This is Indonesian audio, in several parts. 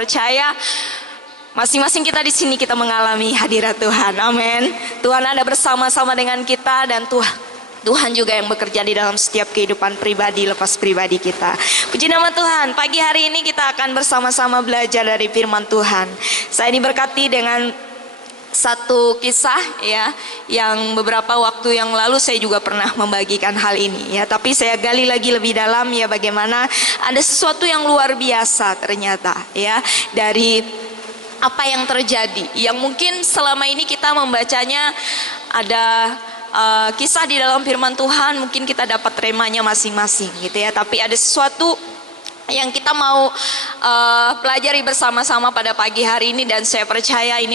percaya masing-masing kita di sini kita mengalami hadirat Tuhan. Amin. Tuhan ada bersama-sama dengan kita, dan Tuhan juga yang bekerja di dalam setiap kehidupan pribadi lepas pribadi kita. Puji nama Tuhan. Pagi hari ini kita akan bersama-sama belajar dari firman Tuhan. Saya diberkati dengan satu kisah ya, yang beberapa waktu yang lalu saya juga pernah membagikan hal ini ya, tapi saya gali lagi lebih dalam ya, bagaimana ada sesuatu yang luar biasa ternyata ya dari apa yang terjadi, yang mungkin selama ini kita membacanya ada kisah di dalam firman Tuhan, mungkin kita dapat remanya masing-masing gitu ya, tapi ada sesuatu yang kita mau pelajari bersama-sama pada pagi hari ini, dan saya percaya ini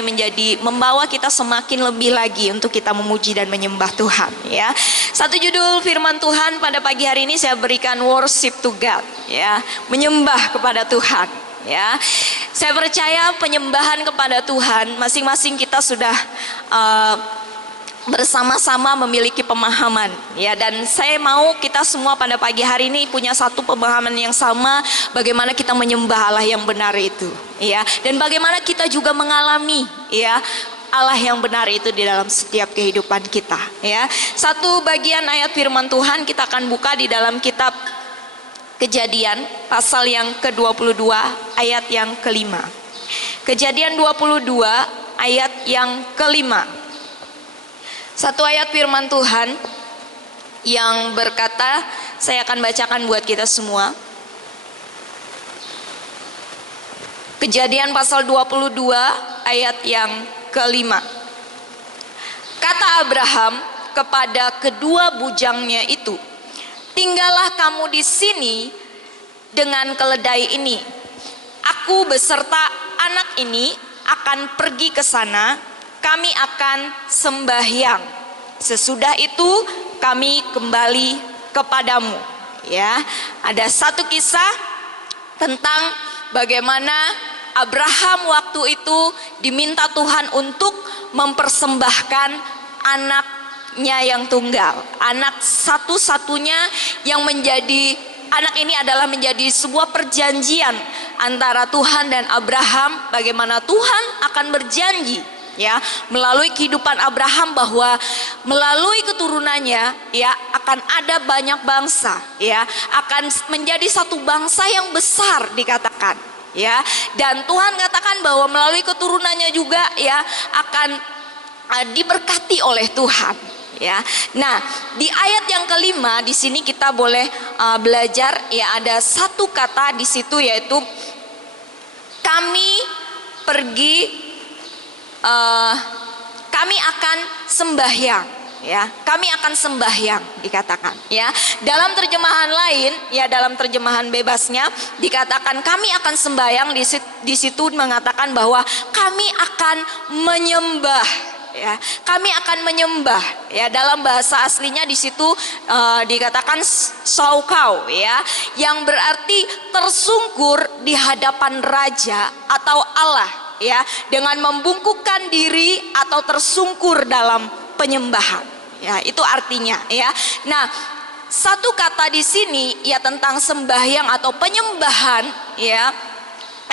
membawa kita semakin lebih lagi untuk kita memuji dan menyembah Tuhan ya. Satu judul firman Tuhan pada pagi hari ini saya berikan worship to God ya, menyembah kepada Tuhan ya. Saya percaya penyembahan kepada Tuhan masing-masing kita sudah bersama-sama memiliki pemahaman ya, dan saya mau kita semua pada pagi hari ini punya satu pemahaman yang sama, bagaimana kita menyembah Allah yang benar itu ya, dan bagaimana kita juga mengalami ya Allah yang benar itu di dalam setiap kehidupan kita ya. Satu bagian ayat firman Tuhan kita akan buka di dalam kitab Kejadian pasal yang ke-22 ayat yang ke-5. Kejadian 22 ayat yang ke-5. Satu ayat firman Tuhan yang berkata, saya akan bacakan buat kita semua. Kejadian pasal 22 ayat yang ke-5. Kata Abraham kepada kedua bujangnya itu, tinggallah kamu di sini dengan keledai ini. Aku beserta anak ini akan pergi ke sana. Kami akan sembahyang. Sesudah itu kami kembali kepadamu. Ya, ada satu kisah tentang bagaimana Abraham waktu itu diminta Tuhan untuk mempersembahkan anaknya yang tunggal, anak satu-satunya yang menjadi anak ini adalah menjadi sebuah perjanjian antara Tuhan dan Abraham, bagaimana Tuhan akan berjanji ya melalui kehidupan Abraham bahwa melalui keturunannya ya akan ada banyak bangsa ya, akan menjadi satu bangsa yang besar dikatakan ya, dan Tuhan katakan bahwa melalui keturunannya juga ya akan diberkati oleh Tuhan ya. Nah, di ayat yang kelima di sini kita boleh belajar ya, ada satu kata di situ yaitu kami pergi, kami akan sembahyang ya, kami akan sembahyang dikatakan ya. Dalam terjemahan lain ya, dalam terjemahan bebasnya dikatakan kami akan sembahyang, di situ mengatakan bahwa kami akan menyembah ya, kami akan menyembah ya. Dalam bahasa aslinya di situ dikatakan saukau ya, yang berarti tersungkur di hadapan raja atau Allah ya, dengan membungkukkan diri atau tersungkur dalam penyembahan ya, itu artinya ya. Nah, satu kata di sini ya tentang sembahyang atau penyembahan ya,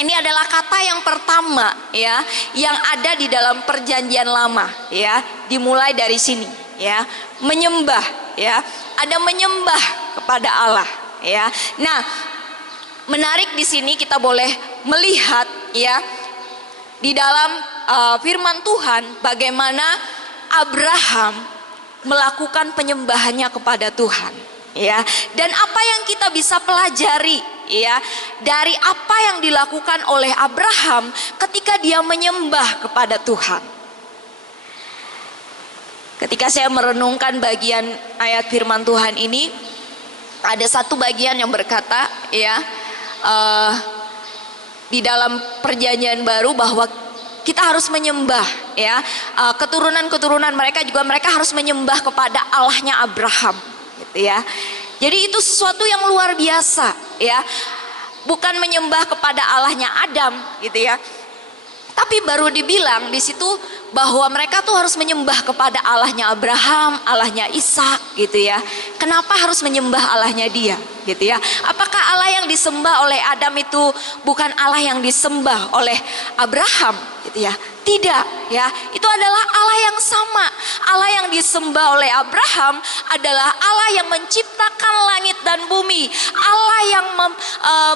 ini adalah kata yang pertama ya yang ada di dalam perjanjian lama ya, dimulai dari sini ya, menyembah ya, ada menyembah kepada Allah ya. Nah, menarik di sini kita boleh melihat ya di dalam firman Tuhan bagaimana Abraham melakukan penyembahannya kepada Tuhan ya, dan apa yang kita bisa pelajari ya dari apa yang dilakukan oleh Abraham ketika dia menyembah kepada Tuhan. Ketika saya merenungkan bagian ayat firman Tuhan ini, ada satu bagian yang berkata ya, di dalam perjanjian baru bahwa kita harus menyembah ya, keturunan-keturunan mereka harus menyembah kepada Allahnya Abraham gitu ya. Jadi itu sesuatu yang luar biasa ya, bukan menyembah kepada Allahnya Adam gitu ya, Tapi baru dibilang di situ bahwa mereka tuh harus menyembah kepada Allahnya Abraham, Allahnya Ishak gitu ya. Kenapa harus menyembah Allahnya dia gitu ya? Apakah Allah yang disembah oleh Adam itu bukan Allah yang disembah oleh Abraham gitu ya? Tidak ya, itu adalah Allah yang sama. Allah yang disembah oleh Abraham adalah Allah yang menciptakan langit dan bumi, Allah yang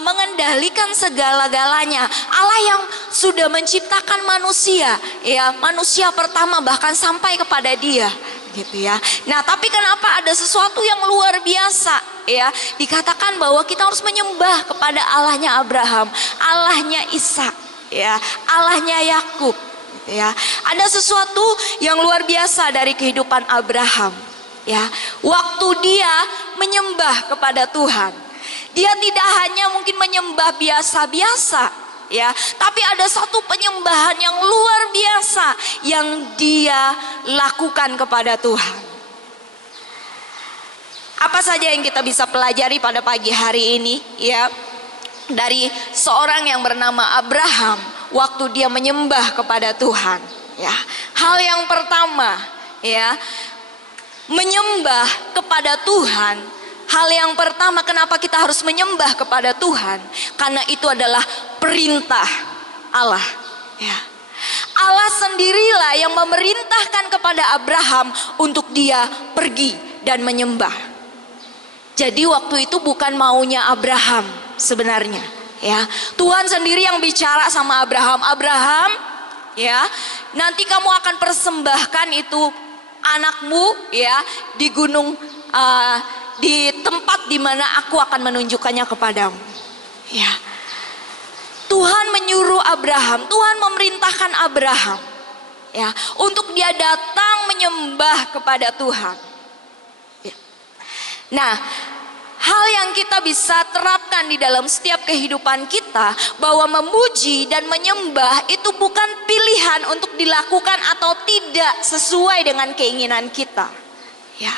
mengendalikan segala-galanya, Allah yang sudah menciptakan manusia ya, manusia pertama bahkan sampai kepada dia gitu ya. Nah, tapi kenapa ada sesuatu yang luar biasa ya? Dikatakan bahwa kita harus menyembah kepada Allahnya Abraham, Allahnya Ishak ya, Allahnya Yakub ya. Ada sesuatu yang luar biasa dari kehidupan Abraham ya. Waktu dia menyembah kepada Tuhan, dia tidak hanya mungkin menyembah biasa-biasa ya, tapi ada satu penyembahan yang luar biasa yang dia lakukan kepada Tuhan. Apa saja yang kita bisa pelajari pada pagi hari ini ya, dari seorang yang bernama Abraham waktu dia menyembah kepada Tuhan ya. Hal yang pertama ya, menyembah kepada Tuhan. Hal yang pertama, kenapa kita harus menyembah kepada Tuhan? Karena itu adalah perintah Allah ya. Allah sendirilah yang memerintahkan kepada Abraham untuk dia pergi dan menyembah. Jadi waktu itu bukan maunya Abraham sebenarnya ya. Tuhan sendiri yang bicara sama Abraham, Abraham ya, nanti kamu akan persembahkan itu anakmu ya di gunung, di tempat di mana aku akan menunjukkannya kepadamu ya. Tuhan menyuruh Abraham, Tuhan memerintahkan Abraham ya untuk dia datang menyembah kepada Tuhan ya. Nah, hal yang kita bisa terapkan di dalam setiap kehidupan kita, bahwa memuji dan menyembah itu bukan pilihan untuk dilakukan atau tidak sesuai dengan keinginan kita ya.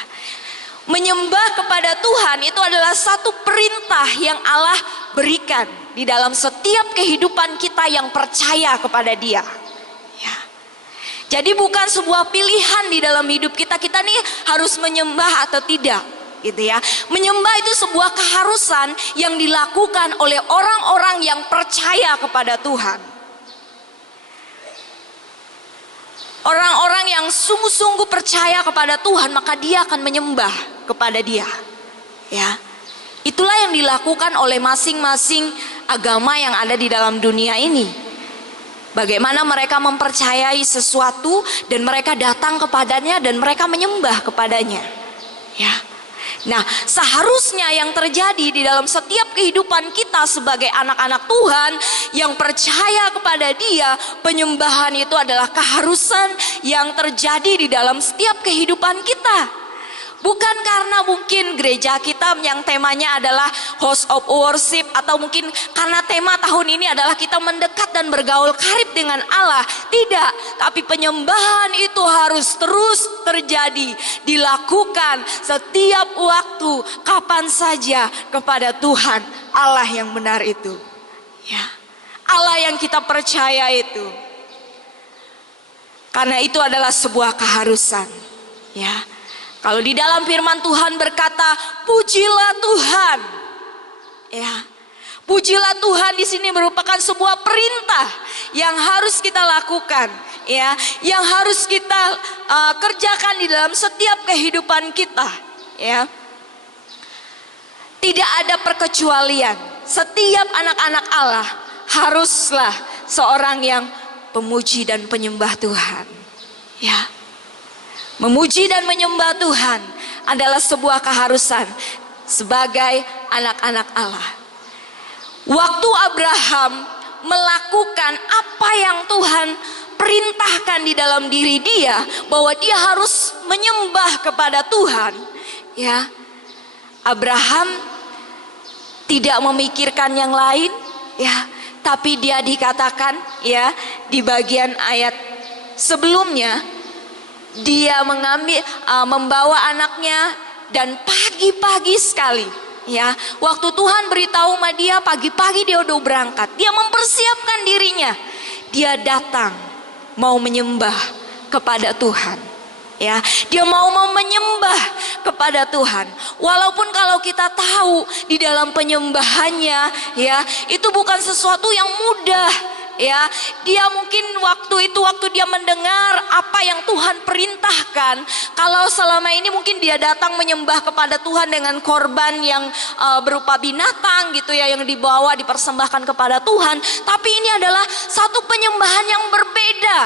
Menyembah kepada Tuhan itu adalah satu perintah yang Allah berikan di dalam setiap kehidupan kita yang percaya kepada Dia ya. Jadi bukan sebuah pilihan di dalam hidup kita, kita nih harus menyembah atau tidak gitu ya. Menyembah itu sebuah keharusan yang dilakukan oleh orang-orang yang percaya kepada Tuhan. Orang-orang yang sungguh-sungguh percaya kepada Tuhan, maka dia akan menyembah kepada Dia ya. Itulah yang dilakukan oleh masing-masing agama yang ada di dalam dunia ini. Bagaimana mereka mempercayai sesuatu dan mereka datang kepadanya dan mereka menyembah kepadanya ya. Nah, seharusnya yang terjadi di dalam setiap kehidupan kita sebagai anak-anak Tuhan yang percaya kepada Dia, penyembahan itu adalah keharusan yang terjadi di dalam setiap kehidupan kita. Bukan karena mungkin gereja kita yang temanya adalah house of worship, atau mungkin karena tema tahun ini adalah kita mendekat dan bergaul karib dengan Allah. Tidak, tapi penyembahan itu harus terus terjadi, dilakukan setiap waktu, kapan saja kepada Tuhan Allah yang benar itu ya. Allah yang kita percaya itu. Karena itu adalah sebuah keharusan ya. Kalau di dalam firman Tuhan berkata, pujilah Tuhan ya. Pujilah Tuhan di sini merupakan sebuah perintah yang harus kita lakukan ya, yang harus kita kerjakan di dalam setiap kehidupan kita ya. Tidak ada perkecualian. Setiap anak-anak Allah haruslah seorang yang pemuji dan penyembah Tuhan ya. Memuji dan menyembah Tuhan adalah sebuah keharusan sebagai anak-anak Allah. Waktu Abraham melakukan apa yang Tuhan perintahkan di dalam diri dia, bahwa dia harus menyembah kepada Tuhan ya, Abraham tidak memikirkan yang lain ya, tapi dia dikatakan ya di bagian ayat sebelumnya, dia membawa anaknya dan pagi-pagi sekali ya, waktu Tuhan beritahu sama dia, pagi-pagi dia udah berangkat. Dia mempersiapkan dirinya. dia datang mau menyembah kepada Tuhan. Ya, dia mau menyembah kepada Tuhan. Walaupun kalau kita tahu di dalam penyembahannya, ya, itu bukan sesuatu yang mudah. Ya, dia mungkin waktu dia mendengar apa yang Tuhan perintahkan. Kalau selama ini mungkin dia datang menyembah kepada Tuhan dengan korban yang berupa binatang gitu ya, yang dibawa dipersembahkan kepada Tuhan. Tapi ini adalah satu penyembahan yang berbeda,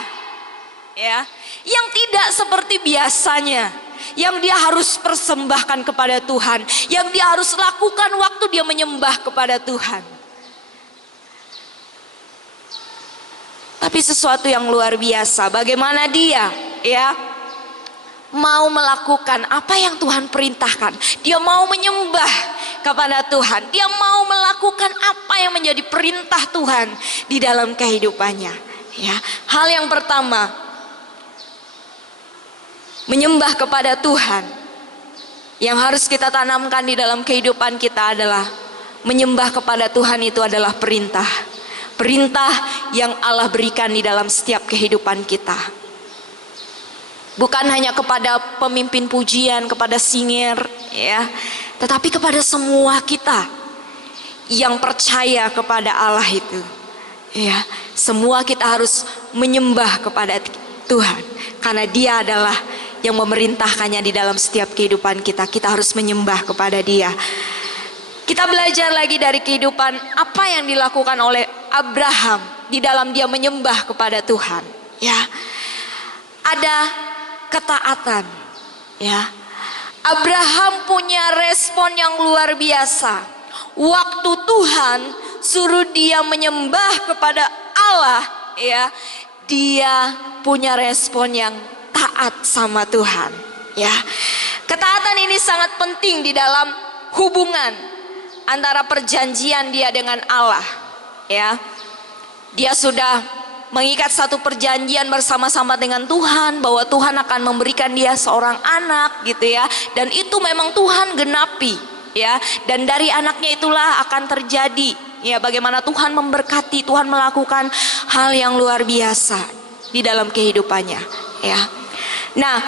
ya, yang tidak seperti biasanya, yang dia harus persembahkan kepada Tuhan, yang dia harus lakukan waktu dia menyembah kepada Tuhan. Tapi sesuatu yang luar biasa, bagaimana dia, ya, mau melakukan apa yang Tuhan perintahkan. Dia mau menyembah kepada Tuhan. Dia mau melakukan apa yang menjadi perintah Tuhan di dalam kehidupannya. Ya, hal yang pertama, menyembah kepada Tuhan yang harus kita tanamkan di dalam kehidupan kita adalah menyembah kepada Tuhan itu adalah perintah. Perintah yang Allah berikan di dalam setiap kehidupan kita. Bukan hanya kepada pemimpin pujian, kepada singer, ya, tetapi kepada semua kita yang percaya kepada Allah itu. Ya, semua kita harus menyembah kepada Tuhan karena Dia adalah yang memerintahkannya di dalam setiap kehidupan kita. Kita harus menyembah kepada Dia. Kita belajar lagi dari kehidupan apa yang dilakukan oleh Abraham di dalam dia menyembah kepada Tuhan. Ya, ada ketaatan. Ya, Abraham punya respon yang luar biasa. Waktu Tuhan suruh dia menyembah kepada Allah, ya, dia punya respon yang taat sama Tuhan. Ya, ketaatan ini sangat penting di dalam hubungan antara perjanjian dia dengan Allah. Ya, dia sudah mengikat satu perjanjian bersama-sama dengan Tuhan bahwa Tuhan akan memberikan dia seorang anak gitu ya, dan itu memang Tuhan genapi ya, dan dari anaknya itulah akan terjadi ya bagaimana Tuhan memberkati, Tuhan melakukan hal yang luar biasa di dalam kehidupannya ya. Nah,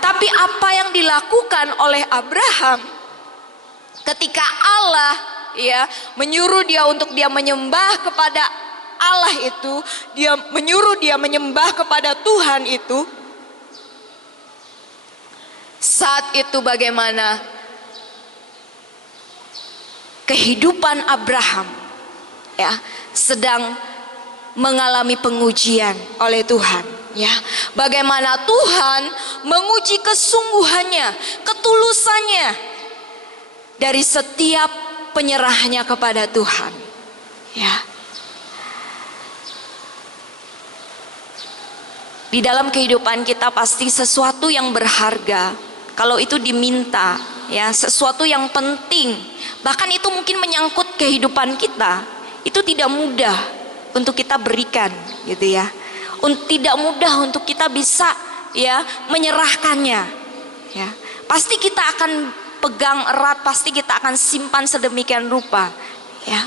tapi apa yang dilakukan oleh Abraham ketika Allah ya menyuruh dia untuk dia menyembah kepada Allah itu, dia menyuruh dia menyembah kepada Tuhan itu, saat itu bagaimana kehidupan Abraham ya sedang mengalami pengujian oleh Tuhan ya. Bagaimana Tuhan menguji kesungguhannya, ketulusannya dari setiap penyerahnya kepada Tuhan ya. Di dalam kehidupan kita pasti sesuatu yang berharga, kalau itu diminta ya, sesuatu yang penting, bahkan itu mungkin menyangkut kehidupan kita, itu tidak mudah untuk kita berikan gitu ya. Tidak mudah untuk kita bisa ya menyerahkannya ya. Pasti kita akan pegang erat, pasti kita akan simpan sedemikian rupa ya.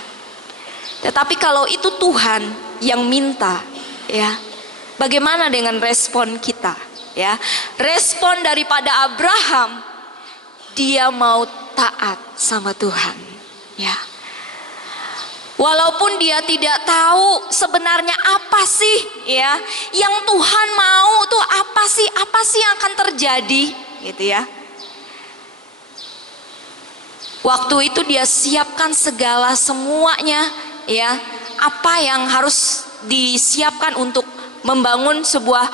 Tetapi kalau itu Tuhan yang minta ya, bagaimana dengan respon kita ya? Respon daripada Abraham, dia mau taat sama Tuhan ya. Walaupun dia tidak tahu sebenarnya apa sih ya yang Tuhan mau tuh, apa sih yang akan terjadi gitu ya. Waktu itu dia siapkan segala semuanya ya, apa yang harus disiapkan untuk membangun sebuah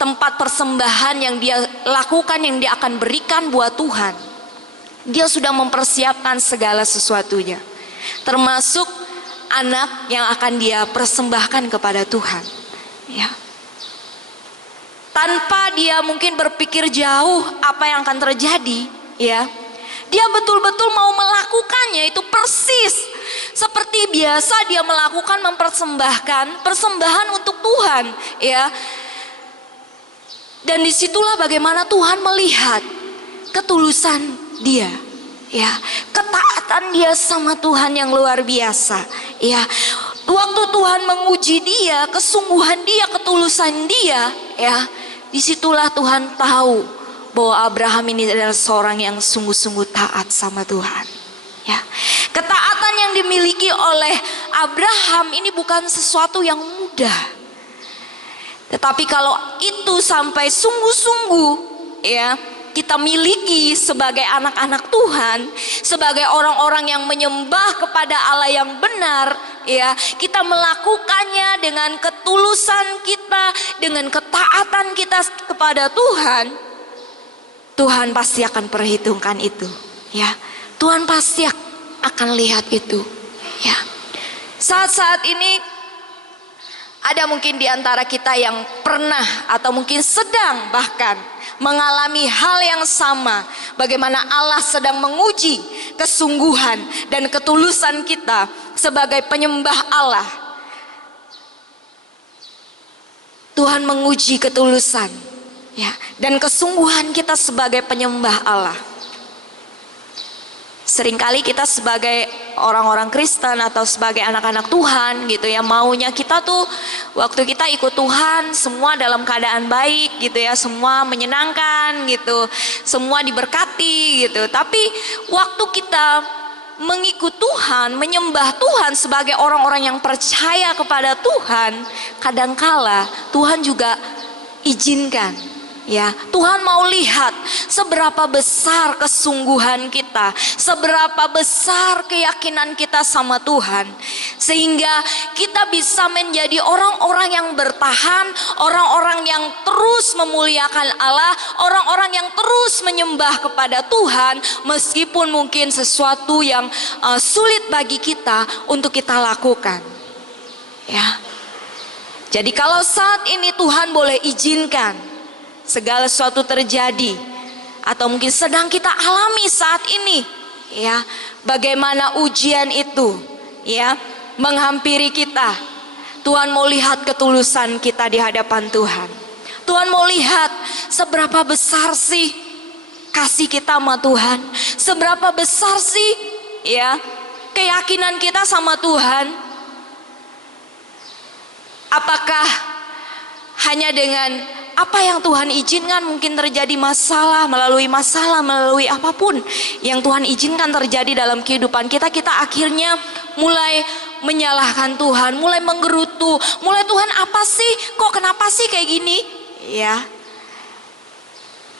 tempat persembahan yang dia lakukan, yang dia akan berikan buat Tuhan. Dia sudah mempersiapkan segala sesuatunya, termasuk anak yang akan dia persembahkan kepada Tuhan ya. Tanpa dia mungkin berpikir jauh apa yang akan terjadi ya, dia betul-betul mau melakukannya itu persis seperti biasa dia melakukan, mempersembahkan persembahan untuk Tuhan ya. Dan disitulah bagaimana Tuhan melihat ketulusan dia ya, ketaatan dia sama Tuhan yang luar biasa ya. Waktu Tuhan menguji dia, kesungguhan dia, ketulusan dia, ya, disitulah Tuhan tahu bahwa Abraham ini adalah seorang yang sungguh-sungguh taat sama Tuhan. Ya, ketaatan yang dimiliki oleh Abraham ini bukan sesuatu yang mudah. Tetapi kalau itu sampai sungguh-sungguh, ya, kita miliki sebagai anak-anak Tuhan, sebagai orang-orang yang menyembah kepada Allah yang benar, ya, kita melakukannya dengan ketulusan kita, dengan ketaatan kita kepada Tuhan, Tuhan pasti akan perhitungkan itu, ya. Tuhan pasti akan lihat itu, ya. Saat-saat ini ada mungkin di antara kita yang pernah atau mungkin sedang bahkan mengalami hal yang sama, bagaimana Allah sedang menguji kesungguhan dan ketulusan kita sebagai penyembah Allah. Tuhan menguji ketulusan, ya, dan kesungguhan kita sebagai penyembah Allah. Seringkali kita sebagai orang-orang Kristen atau sebagai anak-anak Tuhan gitu ya, maunya kita tuh waktu kita ikut Tuhan semua dalam keadaan baik gitu ya, semua menyenangkan gitu, semua diberkati gitu. Tapi waktu kita mengikut Tuhan, menyembah Tuhan sebagai orang-orang yang percaya kepada Tuhan, kadangkala Tuhan juga izinkan, ya, Tuhan mau lihat seberapa besar kesungguhan kita, seberapa besar keyakinan kita sama Tuhan, sehingga kita bisa menjadi orang-orang yang bertahan, orang-orang yang terus memuliakan Allah, orang-orang yang terus menyembah kepada Tuhan, meskipun mungkin sesuatu yang sulit bagi kita untuk kita lakukan, ya. Jadi kalau saat ini Tuhan boleh izinkan segala sesuatu terjadi, atau mungkin sedang kita alami saat ini, ya, bagaimana ujian itu, ya, menghampiri kita, Tuhan mau lihat ketulusan kita di hadapan Tuhan. Tuhan mau lihat seberapa besar sih kasih kita sama Tuhan, seberapa besar sih, ya, keyakinan kita sama Tuhan. Apakah hanya dengan apa yang Tuhan izinkan mungkin terjadi masalah, melalui apapun yang Tuhan izinkan terjadi dalam kehidupan kita, kita akhirnya mulai menyalahkan Tuhan, mulai menggerutu, mulai Tuhan apa sih, kok kenapa sih kayak gini, ya.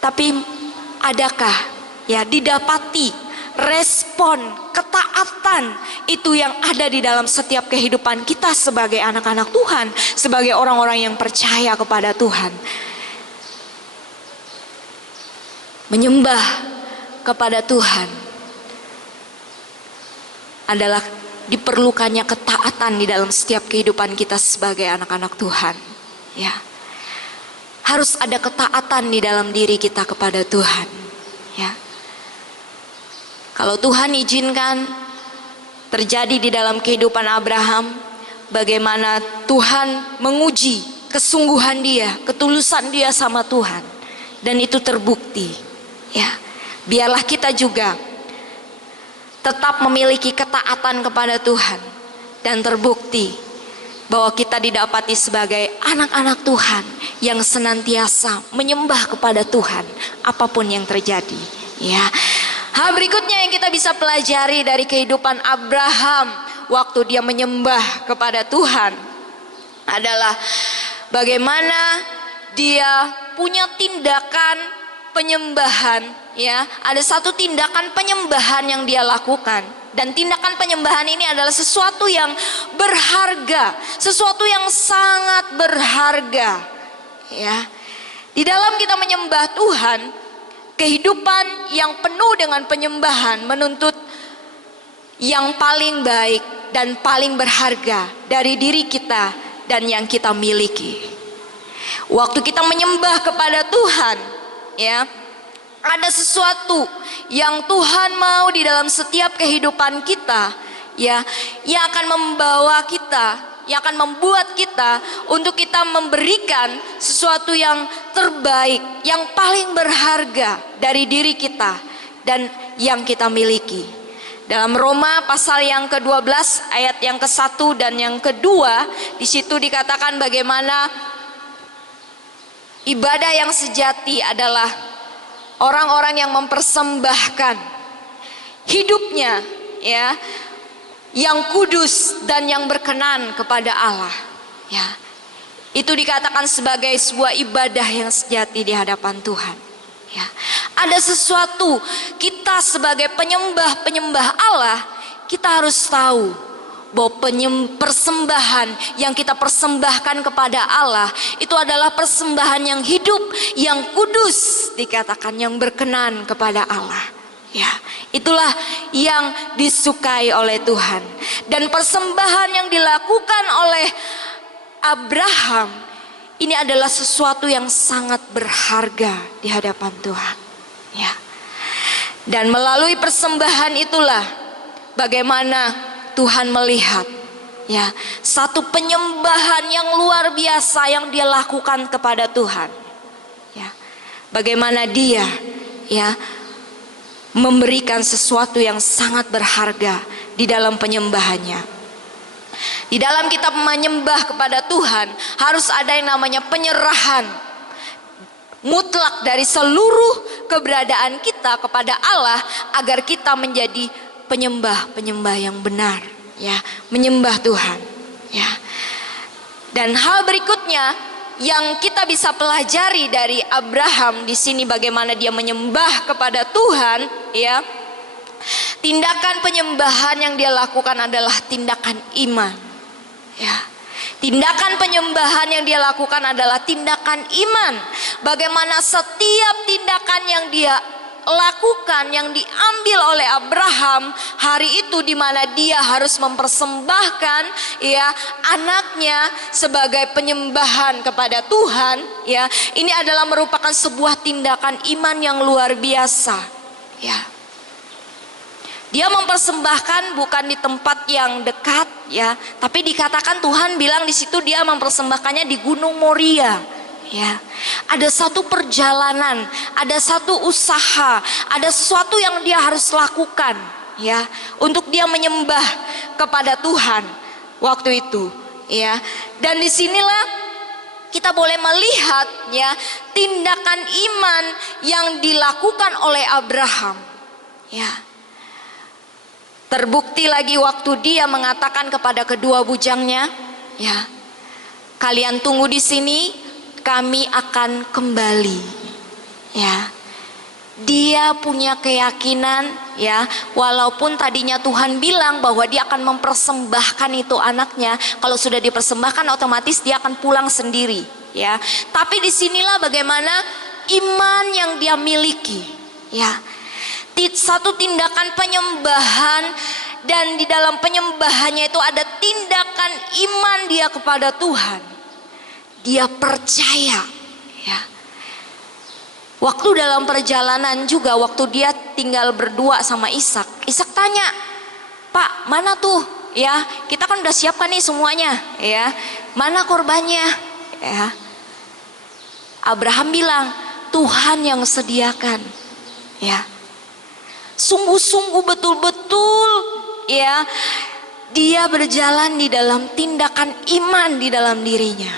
Tapi adakah, ya, didapati respon ketaatan itu yang ada di dalam setiap kehidupan kita sebagai anak-anak Tuhan, sebagai orang-orang yang percaya kepada Tuhan? Menyembah kepada Tuhan adalah diperlukannya ketaatan di dalam setiap kehidupan kita sebagai anak-anak Tuhan, ya. Harus ada ketaatan di dalam diri kita kepada Tuhan, ya. Kalau Tuhan izinkan terjadi di dalam kehidupan Abraham, bagaimana Tuhan menguji kesungguhan dia, ketulusan dia sama Tuhan, dan itu terbukti, ya. Biarlah kita juga tetap memiliki ketaatan kepada Tuhan dan terbukti bahwa kita didapati sebagai anak-anak Tuhan yang senantiasa menyembah kepada Tuhan apapun yang terjadi, ya. Hal berikutnya yang kita bisa pelajari dari kehidupan Abraham waktu dia menyembah kepada Tuhan adalah bagaimana dia punya tindakan penyembahan, ya. Ada satu tindakan penyembahan yang dia lakukan, dan tindakan penyembahan ini adalah sesuatu yang berharga, sesuatu yang sangat berharga, ya. Di dalam kita menyembah Tuhan, kehidupan yang penuh dengan penyembahan menuntut yang paling baik dan paling berharga dari diri kita dan yang kita miliki. Waktu kita menyembah kepada Tuhan, ya, ada sesuatu yang Tuhan mau di dalam setiap kehidupan kita, ya, yang akan membawa kita, yang akan membuat kita untuk kita memberikan sesuatu yang terbaik, yang paling berharga dari diri kita dan yang kita miliki. Dalam Roma pasal yang ke-12 ayat yang ke-1 dan yang kedua, di situ dikatakan bagaimana ibadah yang sejati adalah orang-orang yang mempersembahkan hidupnya, ya, yang kudus dan yang berkenan kepada Allah. Ya, itu dikatakan sebagai sebuah ibadah yang sejati di hadapan Tuhan. Ya, ada sesuatu, kita sebagai penyembah Allah, kita harus tahu bahwa persembahan yang kita persembahkan kepada Allah itu adalah persembahan yang hidup, yang kudus, dikatakan yang berkenan kepada Allah. Ya, itulah yang disukai oleh Tuhan. Dan persembahan yang dilakukan oleh Abraham ini adalah sesuatu yang sangat berharga di hadapan Tuhan. Ya. Dan melalui persembahan itulah bagaimana Tuhan melihat, ya, satu penyembahan yang luar biasa yang dia lakukan kepada Tuhan. Ya. Bagaimana dia, ya, memberikan sesuatu yang sangat berharga di dalam penyembahannya. Di dalam kita menyembah kepada Tuhan harus ada yang namanya penyerahan mutlak dari seluruh keberadaan kita kepada Allah, agar kita menjadi penyembah yang benar, ya, menyembah Tuhan, ya. Dan hal berikutnya yang kita bisa pelajari dari Abraham di sini, bagaimana dia menyembah kepada Tuhan, ya. Tindakan penyembahan yang dia lakukan adalah tindakan iman. Ya, tindakan penyembahan yang dia lakukan adalah tindakan iman. Bagaimana setiap tindakan yang dia lakukan, yang diambil oleh Abraham hari itu, di mana dia harus mempersembahkan, ya, anaknya sebagai penyembahan kepada Tuhan, ya. Ini adalah merupakan sebuah tindakan iman yang luar biasa, ya. Dia mempersembahkan bukan di tempat yang dekat, ya, tapi dikatakan Tuhan bilang di situ dia mempersembahkannya di Gunung Moria, ya. Ada satu perjalanan, ada satu usaha, ada sesuatu yang dia harus lakukan, ya, untuk dia menyembah kepada Tuhan waktu itu, ya. Dan disinilah kita boleh melihat, ya, tindakan iman yang dilakukan oleh Abraham, ya. Terbukti lagi waktu dia mengatakan kepada kedua bujangnya, ya, kalian tunggu di sini, kami akan kembali. Ya, dia punya keyakinan, ya, walaupun tadinya Tuhan bilang bahwa dia akan mempersembahkan itu anaknya, kalau sudah dipersembahkan otomatis dia akan pulang sendiri, ya. Tapi disinilah bagaimana iman yang dia miliki, ya. Satu tindakan penyembahan, dan di dalam penyembahannya itu ada tindakan iman dia kepada Tuhan. Dia percaya, ya. Waktu dalam perjalanan juga, waktu dia tinggal berdua sama Ishak, Ishak tanya, Pak, mana tuh, ya, kita kan udah siapkan nih semuanya, ya, mana korbannya, ya. Abraham bilang, Tuhan yang sediakan, ya. Sungguh-sungguh betul-betul, ya, dia berjalan di dalam tindakan iman di dalam dirinya,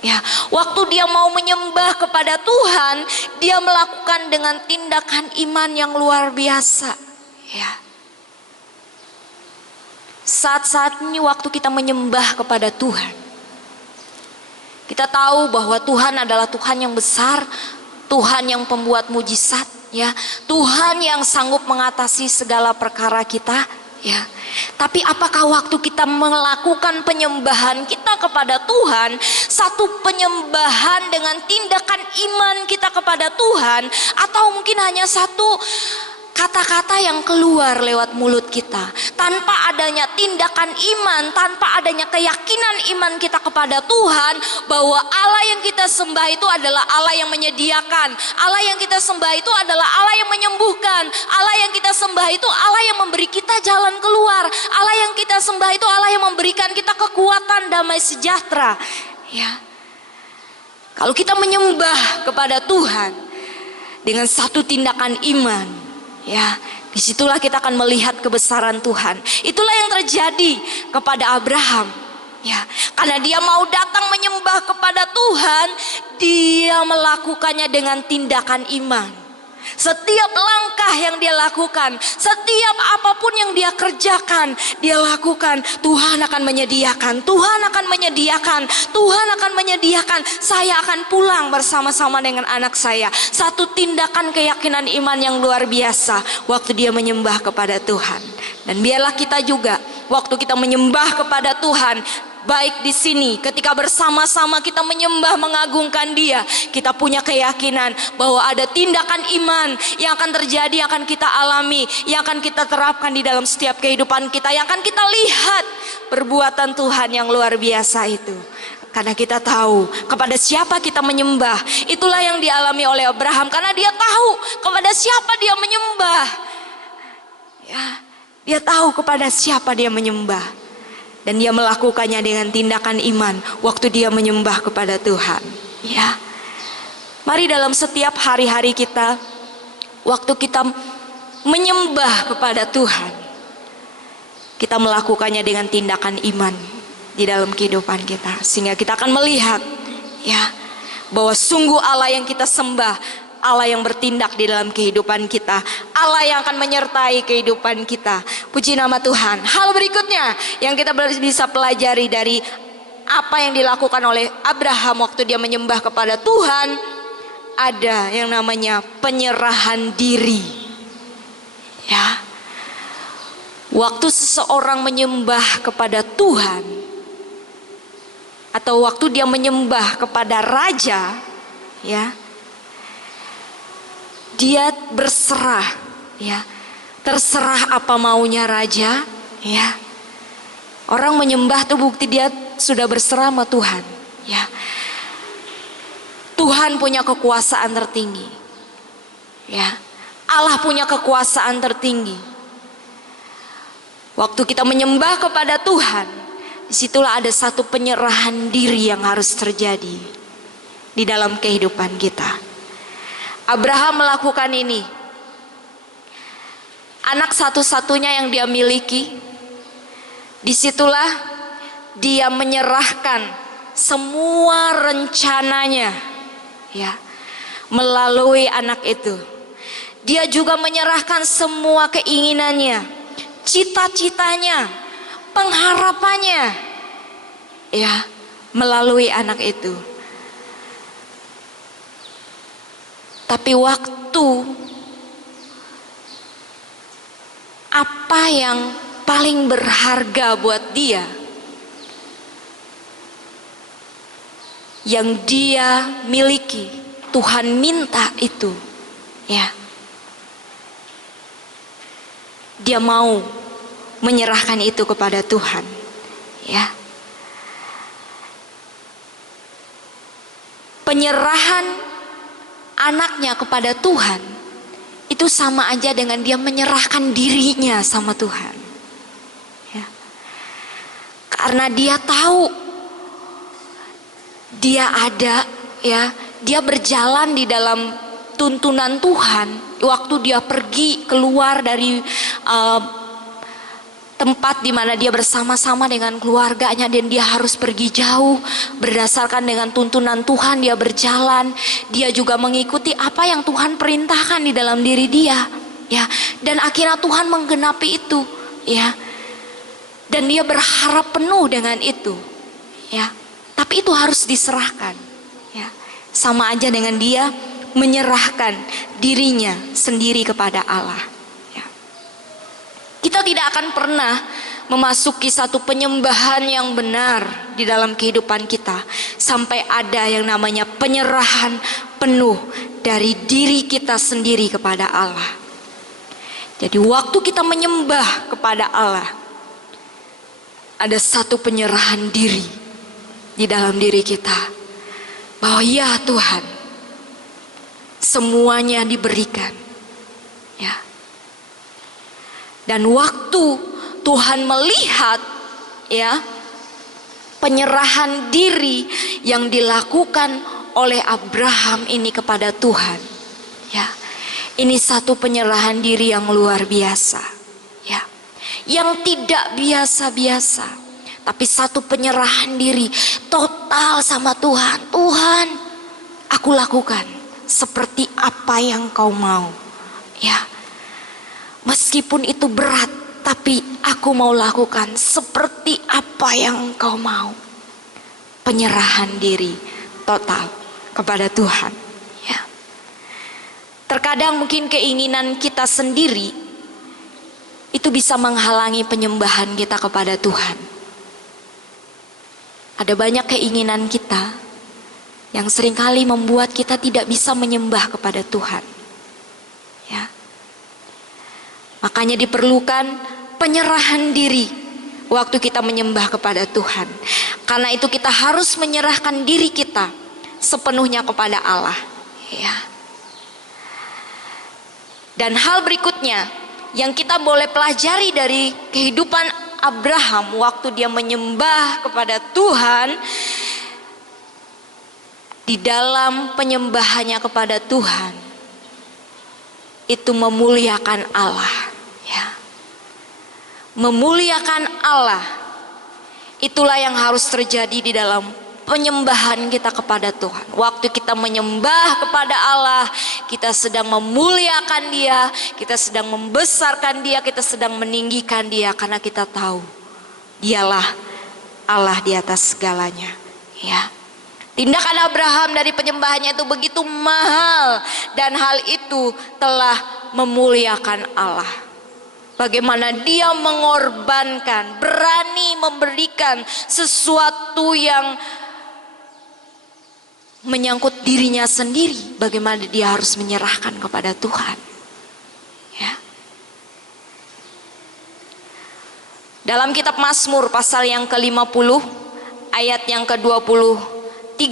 ya. Waktu dia mau menyembah kepada Tuhan, dia melakukan dengan tindakan iman yang luar biasa, ya. Saat-saat ini waktu kita menyembah kepada Tuhan, kita tahu bahwa Tuhan adalah Tuhan yang besar, Tuhan yang pembuat mujizat, ya, Tuhan yang sanggup mengatasi segala perkara kita, ya. Tapi apakah waktu kita melakukan penyembahan kita kepada Tuhan, satu penyembahan dengan tindakan iman kita kepada Tuhan, atau mungkin hanya satu kata-kata yang keluar lewat mulut kita tanpa adanya tindakan iman, tanpa adanya keyakinan iman kita kepada Tuhan bahwa Allah yang kita sembah itu adalah Allah yang menyediakan, Allah yang kita sembah itu adalah Allah yang menyembuhkan, Allah yang kita sembah itu Allah yang memberi kita jalan keluar, Allah yang kita sembah itu Allah yang memberikan kita kekuatan, damai sejahtera, ya. Kalau kita menyembah kepada Tuhan dengan satu tindakan iman, Ya, disitulah kita akan melihat kebesaran Tuhan. Itulah yang terjadi kepada Abraham. Ya, karena dia mau datang menyembah kepada Tuhan, dia melakukannya dengan tindakan iman. Setiap langkah yang dia lakukan, setiap apapun yang dia kerjakan, dia lakukan. Tuhan akan menyediakan, Tuhan akan menyediakan, Tuhan akan menyediakan. Saya akan pulang bersama-sama dengan anak saya. Satu tindakan keyakinan iman yang luar biasa waktu dia menyembah kepada Tuhan. Dan biarlah kita juga waktu kita menyembah kepada Tuhan, baik di sini ketika bersama-sama kita menyembah mengagungkan Dia, kita punya keyakinan bahwa ada tindakan iman yang akan terjadi, yang akan kita alami, yang akan kita terapkan di dalam setiap kehidupan kita, yang akan kita lihat perbuatan Tuhan yang luar biasa itu. Karena kita tahu kepada siapa kita menyembah. Itulah yang dialami oleh Abraham, karena dia tahu kepada siapa dia menyembah. Ya, dia tahu kepada siapa dia menyembah. Dan dia melakukannya dengan tindakan iman waktu dia menyembah kepada Tuhan. Ya, mari dalam setiap hari-hari kita, waktu kita menyembah kepada Tuhan, kita melakukannya dengan tindakan iman di dalam kehidupan kita, sehingga kita akan melihat, ya, bahwa sungguh Allah yang kita sembah, Allah yang bertindak di dalam kehidupan kita, Allah yang akan menyertai kehidupan kita. Puji nama Tuhan. Hal berikutnya yang kita bisa pelajari dari apa yang dilakukan oleh Abraham waktu dia menyembah kepada Tuhan, ada yang namanya penyerahan diri. Ya, waktu seseorang menyembah kepada Tuhan, atau waktu dia menyembah kepada raja, ya, dia berserah, ya, terserah apa maunya raja, ya. Orang menyembah itu bukti dia sudah berserah sama Tuhan, ya. Tuhan punya kekuasaan tertinggi, ya. Allah punya kekuasaan tertinggi. Waktu kita menyembah kepada Tuhan, disitulah ada satu penyerahan diri yang harus terjadi di dalam kehidupan kita. Abraham melakukan ini. Anak satu-satunya yang dia miliki, disitulah dia menyerahkan semua rencananya, ya, melalui anak itu. Dia juga menyerahkan semua keinginannya, cita-citanya, pengharapannya, ya, melalui anak itu. Tapi waktu apa yang paling berharga buat dia, yang dia miliki, Tuhan minta itu, ya, dia mau menyerahkan itu kepada Tuhan, ya. Penyerahan anaknya kepada Tuhan itu sama aja dengan dia menyerahkan dirinya sama Tuhan, ya. Karena dia tahu dia ada, ya, dia berjalan di dalam tuntunan Tuhan. Waktu dia pergi keluar dari tempat di mana dia bersama-sama dengan keluarganya, dan dia harus pergi jauh berdasarkan dengan tuntunan Tuhan. Dia berjalan, dia juga mengikuti apa yang Tuhan perintahkan di dalam diri dia, ya. Dan akhirnya Tuhan menggenapi itu, ya. Dan dia berharap penuh dengan itu, ya. Tapi itu harus diserahkan, ya. Sama aja dengan dia menyerahkan dirinya sendiri kepada Allah. Kita tidak akan pernah memasuki satu penyembahan yang benar di dalam kehidupan kita sampai ada yang namanya penyerahan penuh dari diri kita sendiri kepada Allah. Jadi waktu kita menyembah kepada Allah, ada satu penyerahan diri di dalam diri kita, bahwa ya Tuhan, semuanya diberikan, ya. Dan waktu Tuhan melihat, ya, penyerahan diri yang dilakukan oleh Abraham ini kepada Tuhan, ya, Ini satu penyerahan diri yang luar biasa, ya. Yang tidak biasa-biasa, tapi satu penyerahan diri total sama Tuhan. Tuhan, aku lakukan seperti apa yang Kau mau, ya. Meskipun itu berat, tapi aku mau lakukan seperti apa yang Kau mau. Penyerahan diri total kepada Tuhan, ya. Terkadang mungkin keinginan kita sendiri itu bisa menghalangi penyembahan kita kepada Tuhan. Ada banyak keinginan kita yang seringkali membuat kita tidak bisa menyembah kepada Tuhan, ya. Makanya diperlukan penyerahan diri waktu kita menyembah kepada Tuhan. Karena itu kita harus menyerahkan diri kita sepenuhnya kepada Allah, ya. Dan hal berikutnya yang kita boleh pelajari dari kehidupan Abraham waktu dia menyembah kepada Tuhan, di dalam penyembahannya kepada Tuhan itu memuliakan Allah, ya. Memuliakan Allah, itulah yang harus terjadi di dalam penyembahan kita kepada Tuhan. Waktu kita menyembah kepada Allah, kita sedang memuliakan Dia, kita sedang membesarkan Dia, kita sedang meninggikan Dia, karena kita tahu Dialah Allah di atas segalanya, ya. Tindakan Abraham dari penyembahannya itu begitu mahal, dan hal itu telah memuliakan Allah. Bagaimana dia mengorbankan, berani memberikan sesuatu yang menyangkut dirinya sendiri. Bagaimana dia harus menyerahkan kepada Tuhan, ya. Dalam kitab Mazmur pasal yang ke-50 ayat yang ke-23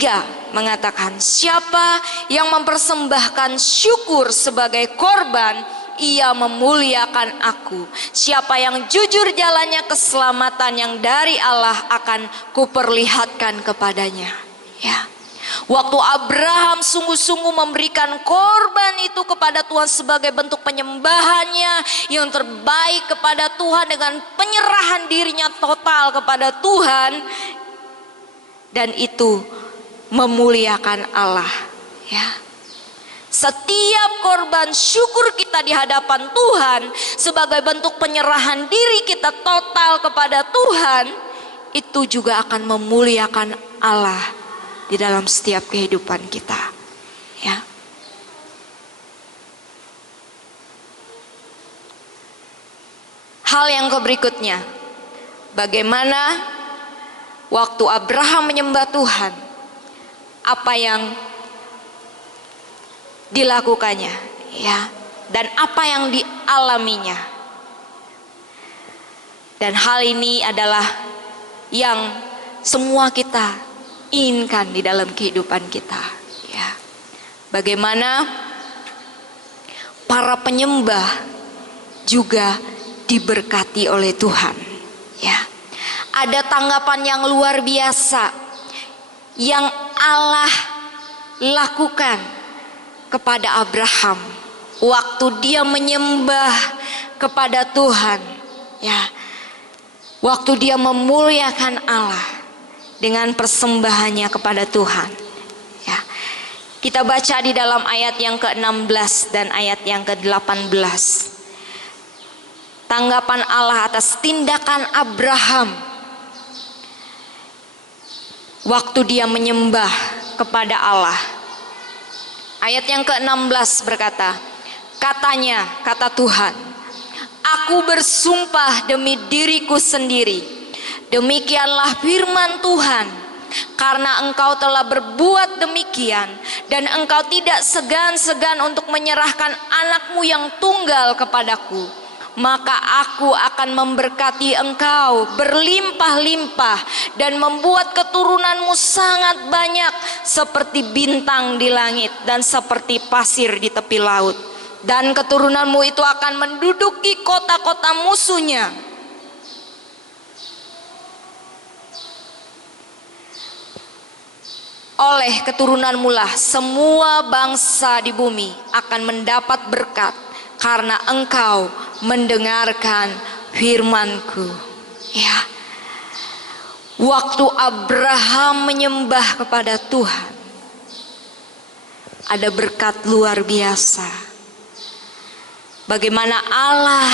mengatakan, siapa yang mempersembahkan syukur sebagai korban, ia memuliakan aku. Siapa yang jujur jalannya, keselamatan yang dari Allah akan kuperlihatkan kepadanya, ya. Waktu Abraham sungguh-sungguh memberikan korban itu kepada Tuhan sebagai bentuk penyembahannya yang terbaik kepada Tuhan, dengan penyerahan dirinya total kepada Tuhan, dan itu memuliakan Allah, ya. Setiap korban syukur kita di hadapan Tuhan sebagai bentuk penyerahan diri kita total kepada Tuhan, itu juga akan memuliakan Allah di dalam setiap kehidupan kita, ya. Hal yang berikutnya, bagaimana waktu Abraham menyembah Tuhan, apa yang dilakukannya, ya, dan apa yang dialaminya. Dan hal ini adalah yang semua kita inginkan di dalam kehidupan kita, ya. Bagaimana para penyembah juga diberkati oleh Tuhan, ya. Ada tanggapan yang luar biasa yang Allah lakukan kepada Abraham waktu dia menyembah kepada Tuhan, ya. Waktu dia memuliakan Allah dengan persembahannya kepada Tuhan, ya. Kita baca di dalam ayat yang ke-16 dan ayat yang ke-18. Tanggapan Allah atas tindakan Abraham waktu dia menyembah kepada Allah. Ayat yang ke-16 berkata, katanya, kata Tuhan, aku bersumpah demi diriku sendiri, demikianlah firman Tuhan, karena engkau telah berbuat demikian, dan engkau tidak segan-segan untuk menyerahkan anakmu yang tunggal kepadaku, maka aku akan memberkati engkau berlimpah-limpah dan membuat keturunanmu sangat banyak seperti bintang di langit dan seperti pasir di tepi laut. Dan keturunanmu itu akan menduduki kota-kota musuhnya. oleh keturunanmu lah semua bangsa di bumi akan mendapat berkat karena engkau mendengarkan firman-Ku. Ya. Waktu Abraham menyembah kepada Tuhan, ada berkat luar biasa. Bagaimana Allah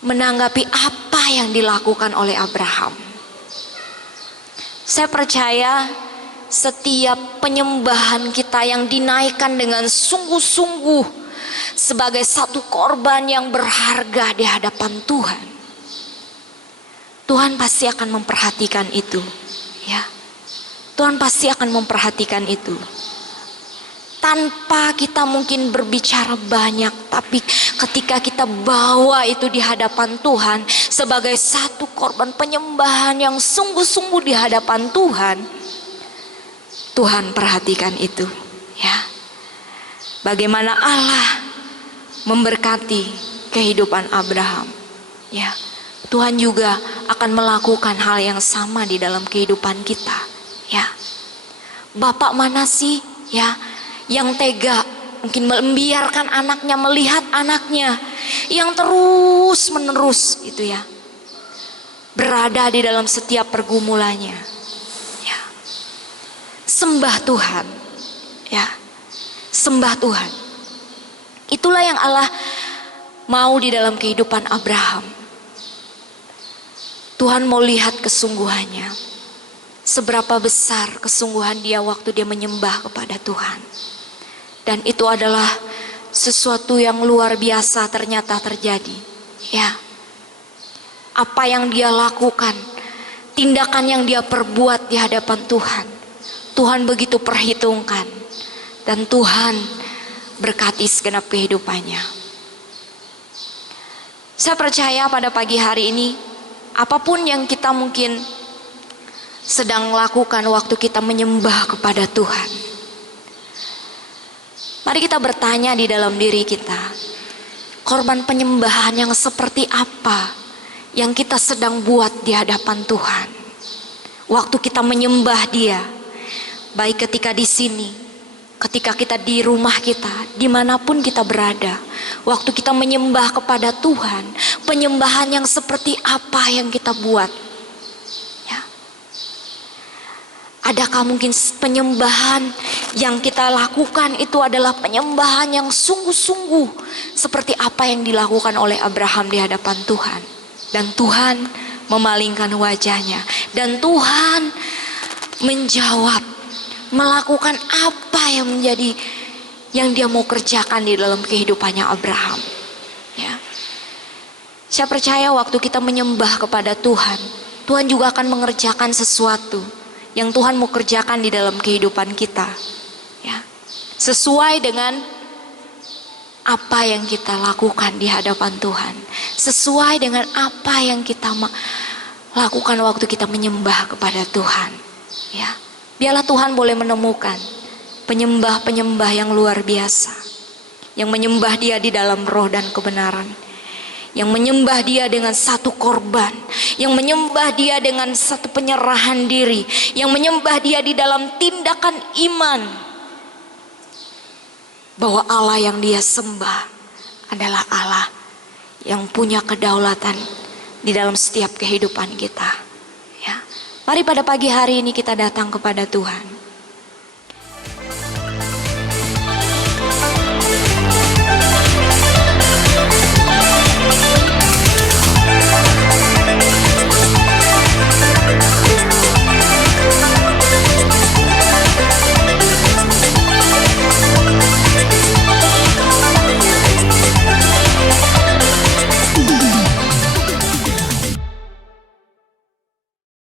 menanggapi apa yang dilakukan oleh Abraham. Saya percaya setiap penyembahan kita yang dinaikkan dengan sungguh-sungguh sebagai satu korban yang berharga di hadapan Tuhan, Tuhan pasti akan memperhatikan itu, ya. Tuhan pasti akan memperhatikan itu. Tanpa kita mungkin berbicara banyak, tapi ketika kita bawa itu di hadapan Tuhan sebagai satu korban penyembahan yang sungguh-sungguh di hadapan Tuhan, Tuhan perhatikan itu, ya. Bagaimana Allah memberkati kehidupan Abraham, ya. Tuhan juga akan melakukan hal yang sama di dalam kehidupan kita, ya. Bapak mana sih, ya, yang tega mungkin membiarkan anaknya, melihat anaknya yang terus menerus itu, ya, berada di dalam setiap pergumulannya, ya. Sembah Tuhan, ya, sembah Tuhan. Itulah yang Allah mau di dalam kehidupan Abraham. Tuhan mau lihat kesungguhannya, seberapa besar kesungguhan dia waktu dia menyembah kepada Tuhan. Dan itu adalah sesuatu yang luar biasa ternyata terjadi, ya. Apa yang dia lakukan, tindakan yang dia perbuat di hadapan Tuhan, Tuhan begitu perhitungkan. Dan Tuhan berkati segenap kehidupannya. Saya percaya pada pagi hari ini, apapun yang kita mungkin sedang lakukan waktu kita menyembah kepada Tuhan, mari kita bertanya di dalam diri kita, korban penyembahan yang seperti apa yang kita sedang buat di hadapan Tuhan waktu kita menyembah Dia, baik ketika di sini, ketika kita di rumah kita, dimanapun kita berada. Waktu kita menyembah kepada Tuhan, penyembahan yang seperti apa yang kita buat, ya. Adakah mungkin penyembahan yang kita lakukan itu adalah penyembahan yang sungguh-sungguh seperti apa yang dilakukan oleh Abraham di hadapan Tuhan. Dan Tuhan memalingkan wajahnya, dan Tuhan menjawab, melakukan apa yang menjadi yang dia mau kerjakan di dalam kehidupannya Abraham, ya. Saya percaya waktu kita menyembah kepada Tuhan, Tuhan juga akan mengerjakan sesuatu yang Tuhan mau kerjakan di dalam kehidupan kita, ya. Sesuai dengan apa yang kita lakukan di hadapan Tuhan, sesuai dengan apa yang kita lakukan waktu kita menyembah kepada Tuhan, ya. Biarlah Tuhan boleh menemukan penyembah-penyembah yang luar biasa, yang menyembah Dia di dalam roh dan kebenaran, yang menyembah Dia dengan satu korban, yang menyembah Dia dengan satu penyerahan diri, yang menyembah Dia di dalam tindakan iman bahwa Allah yang dia sembah adalah Allah yang punya kedaulatan di dalam setiap kehidupan kita, ya. Mari pada pagi hari ini kita datang kepada Tuhan.